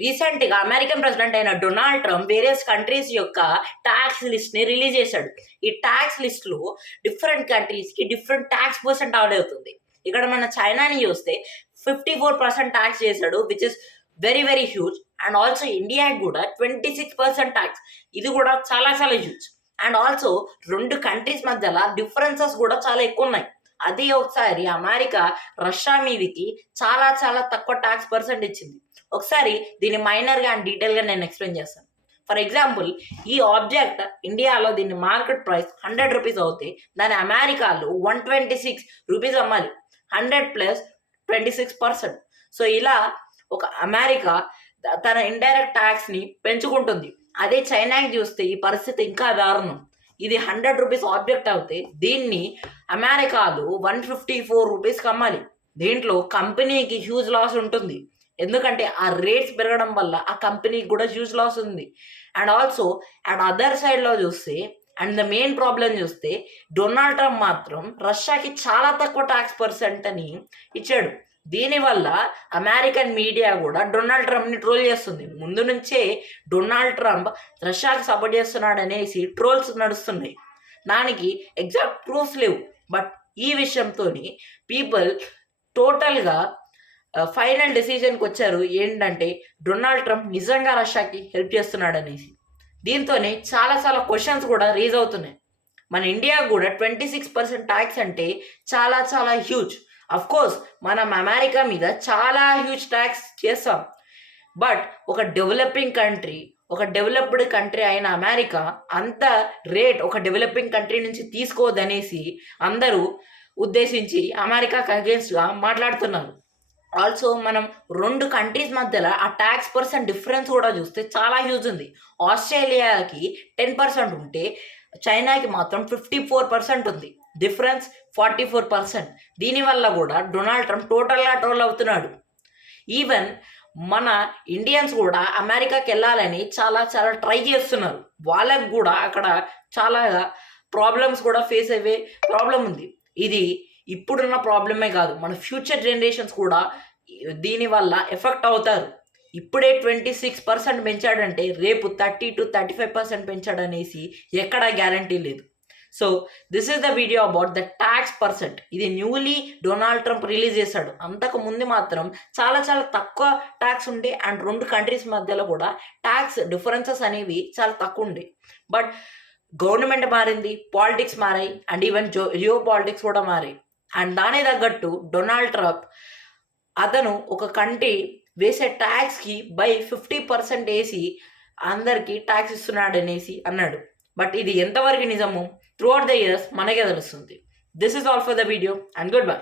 Recent గా American president అయిన Donald Trump various countries యొక్క ట్యాక్స్ లిస్ట్ ని రిలీజ్ చేశాడు. ఈ ట్యాక్స్ లిస్ట్ లో డిఫరెంట్ కంట్రీస్ కి డిఫరెంట్ ట్యాక్స్ పర్సెంట్ యాడ్ అవుతుంది. ఇక్కడ మన చైనాని చూస్తే 54% ట్యాక్స్ చేశాడు, which is very very huge. And also ఇండియాకి కూడా 26% ట్యాక్స్, ఇది కూడా చాలా చాలా హ్యూజ్. అండ్ ఆల్సో రెండు కంట్రీస్ మధ్యలో డిఫరెన్సెస్ కూడా చాలా ఎక్కువ ఉన్నాయి. అదే ఒకసారి అమెరికా రష్యా మీదకి చాలా చాలా తక్కువ ట్యాక్స్ పర్సెంట్ ఇచ్చింది. ఒకసారి దీన్ని మైనర్గా అండ్ డీటెయిల్గా నేను ఎక్స్ప్లెయిన్ చేస్తాను. ఫర్ ఎగ్జాంపుల్, ఈ ఆబ్జెక్ట్ ఇండియాలో దీని మార్కెట్ ప్రైస్ 100 రూపీస్ అవుతే దాని అమెరికాలో 126 రూపీస్ అమ్మాలి. 100 ప్లస్ 26%. సో ఇలా ఒక అమెరికా తన ఇండైరెక్ట్ ట్యాక్స్ని పెంచుకుంటుంది. అదే చైనాకి చూస్తే ఈ పరిస్థితి ఇంకా దారుణం. ఇది 100 రూపీస్ ఆబ్జెక్ట్ అవుతే దీన్ని అమెరికాలో 154 రూపీస్కి అమ్మాలి. దీంట్లో కంపెనీకి హ్యూజ్ లాస్ ఉంటుంది, ఎందుకంటే ఆ రేట్స్ పెరగడం వల్ల ఆ కంపెనీకి కూడా హ్యూజ్ లాస్ ఉంది. అండ్ ఆల్సో అండ్ అదర్ సైడ్లో చూస్తే అండ్ ద మెయిన్ ప్రాబ్లం చూస్తే డొనాల్డ్ ట్రంప్ మాత్రం రష్యాకి చాలా తక్కువ ట్యాక్స్ పర్సెంట్ అని ఇచ్చాడు. దీనివల్ల అమెరికన్ మీడియా కూడా డొనాల్డ్ ట్రంప్ని ట్రోల్ చేస్తుంది. ముందు నుంచే డొనాల్డ్ ట్రంప్ రష్యాకి సపోర్ట్ చేస్తున్నాడు అనేసి ట్రోల్స్ నడుస్తున్నాయి. దానికి ఎగ్జాక్ట్ ప్రూఫ్స్ లేవు. బట్ ఈ విషయంతో పీపుల్ టోటల్గా ఫైనల్ డెసిజన్కి వచ్చారు ఏంటంటే డొనాల్డ్ ట్రంప్ నిజంగా రష్యాకి హెల్ప్ చేస్తున్నాడు అనేసి. దీంతోనే చాలా చాలా క్వశ్చన్స్ కూడా రేజ్ అవుతున్నాయి. మన ఇండియా కూడా 26% ట్యాక్స్ అంటే చాలా చాలా హ్యూజ్. అఫ్ కోర్స్ మనం అమెరికా మీద చాలా హ్యూజ్ ట్యాక్స్ చేస్తాం. బట్ ఒక డెవలపింగ్ కంట్రీ, ఒక డెవలప్డ్ కంట్రీ అయిన అమెరికా అంత రేట్ ఒక డెవలపింగ్ కంట్రీ నుంచి తీసుకోవద్దనేసి అందరూ ఉద్దేశించి అమెరికాకి అగేన్స్ట్గా మాట్లాడుతున్నారు. ఆల్సో మనం రెండు కంట్రీస్ మధ్యలో ఆ ట్యాక్స్ పర్సెంట్ డిఫరెన్స్ కూడా చూస్తే చాలా హ్యూజ్ ఉంది. ఆస్ట్రేలియాకి 10% ఉంటే చైనాకి మాత్రం 54% ఉంది. డిఫరెన్స్ 44%. దీనివల్ల కూడా డొనాల్డ్ ట్రంప్ టోటల్గా ట్రోల్ అవుతున్నాడు. ఈవెన్ మన ఇండియన్స్ కూడా అమెరికాకి వెళ్ళాలని చాలా చాలా ట్రై చేస్తున్నారు. వాళ్ళకు కూడా అక్కడ చాలా ప్రాబ్లమ్స్ కూడా ఫేస్ అయ్యే ప్రాబ్లం ఉంది. ఇది ఇప్పుడున్న ప్రాబ్లమే కాదు, మన ఫ్యూచర్ జనరేషన్స్ కూడా దీనివల్ల ఎఫెక్ట్ అవుతారు. ఇప్పుడే 26% పెంచాడంటే రేపు 30 to 35% పెంచాడనేసి ఎక్కడా గ్యారంటీ లేదు. So this is the video about the tax percent. ఇది న్యూలీ డొనాల్డ్ ట్రంప్ రిలీజ్ చేశాడు. అంతకు ముందు మాత్రం చాలా చాలా తక్కువ ట్యాక్స్ ఉండే అండ్ రెండు కంట్రీస్ మధ్యలో కూడా ట్యాక్స్ డిఫరెన్సెస్ అనేవి చాలా తక్కువ ఉండే. బట్ గవర్నమెంట్ మారింది, పాలిటిక్స్ మారాయి అండ్ ఈవెన్ జియో పాలిటిక్స్ కూడా మారాయి. అండ్ దాని తగ్గట్టు డొనాల్డ్ ట్రంప్ అతను ఒక కంట్రీ వేసే ట్యాక్స్కి బై 50% వేసి అందరికీ ట్యాక్స్ ఇస్తున్నాడు అనేసి అన్నాడు. బట్ ఇది ఎంతవరకు నిజము త్రూ అవుట్ ద ఇయర్స్ మనకే తెలుస్తుంది. This is all for the video and good bye.